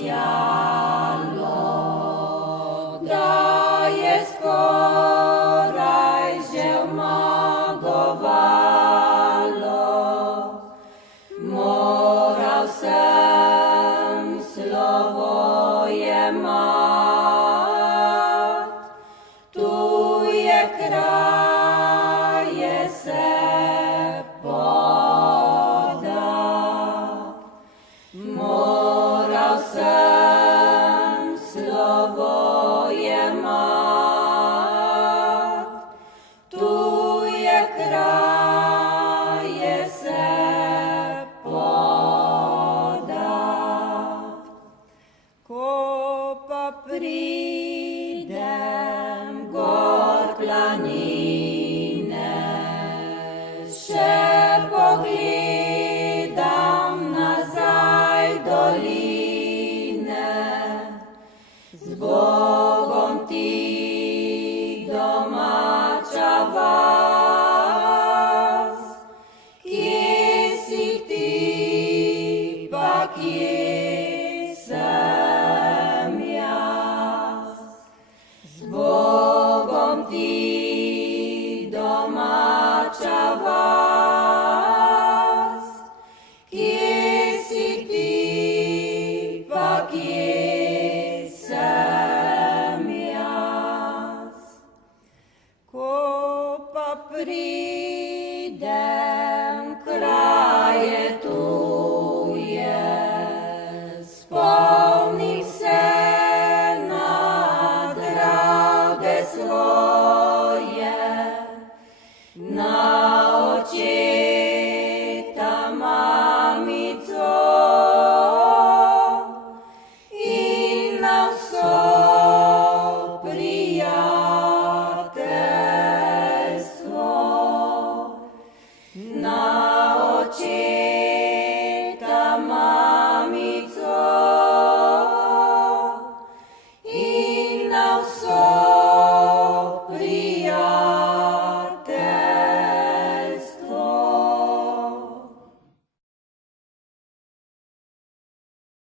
rozsialo, da je skoraj že omagovalo. Moral sem slovo jemat, tu je kraje se podat. Moral sem slovo jemat, tu je kraje se podat. Ko pa pridem gor planine, še pogledam nazaj doline. Z Bogom ti, domača vas, kje si ti, pa kje sem jaz. Z Bogom ti, domača vas, kje si ti, pa kje sem jaz. Ko pa pridem kraje tu,